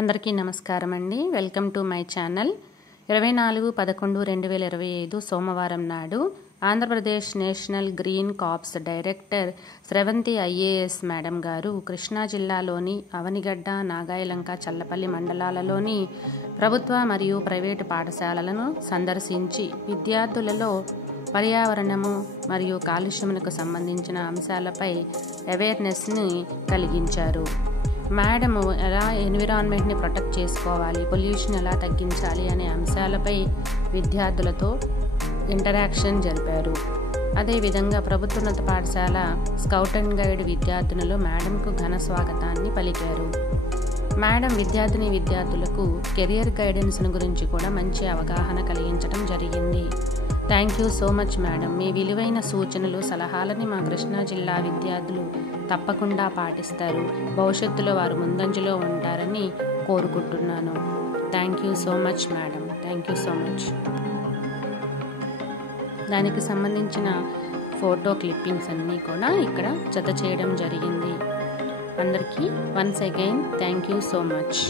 అందరికీ నమస్కారం అండి. Welcome to my channel. 24/11/2025 సోమవారం నాడు Andhra Pradesh national green corps director స్రవంతి ఐఏఎస్ మేడం గారు కృష్ణా జిల్లాలోని అవనిగడ్డ, నాగాయలంక, చల్లపల్లి మండలాలలోని ప్రభుత్వ మరియు ప్రైవేటు పాఠశాలలను సందర్శించి విద్యార్థులలో పర్యావరణము మరియు కాలుష్యమునకు సంబంధించిన అంశాలపై అవేర్నెస్ని కలిగించారు. మేడము ఎలా ఎన్విరాన్మెంట్ని ప్రొటెక్ట్ చేసుకోవాలి, పొల్యూషన్ ఎలా తగ్గించాలి అనే అంశాలపై విద్యార్థులతో ఇంటరాక్షన్ జరిపారు. అదేవిధంగా ప్రభుత్వోన్నత పాఠశాల స్కౌట్ అండ్ గైడ్ విద్యార్థినులు మేడంకు ఘన స్వాగతాన్ని పలికారు. మేడం విద్యార్థులకు కెరియర్ గైడెన్స్ను గురించి కూడా మంచి అవగాహన కలిగించడం జరిగింది. Thank you so much madam. మీ విలువైన సూచనలు, సలహాలని మా కృష్ణా జిల్లా విద్యార్థులు తప్పకుండా పాటిస్తారు. భవిష్యత్తులో వారు ముందంజలో ఉంటారని కోరుకుంటున్నాను. Thank you so much madam. Thank you so much. దానికి సంబంధించిన ఫోటో క్లిప్పింగ్స్ అన్నీ కూడా ఇక్కడ జత చేయడం జరిగింది. అందరికీ once again thank you so much.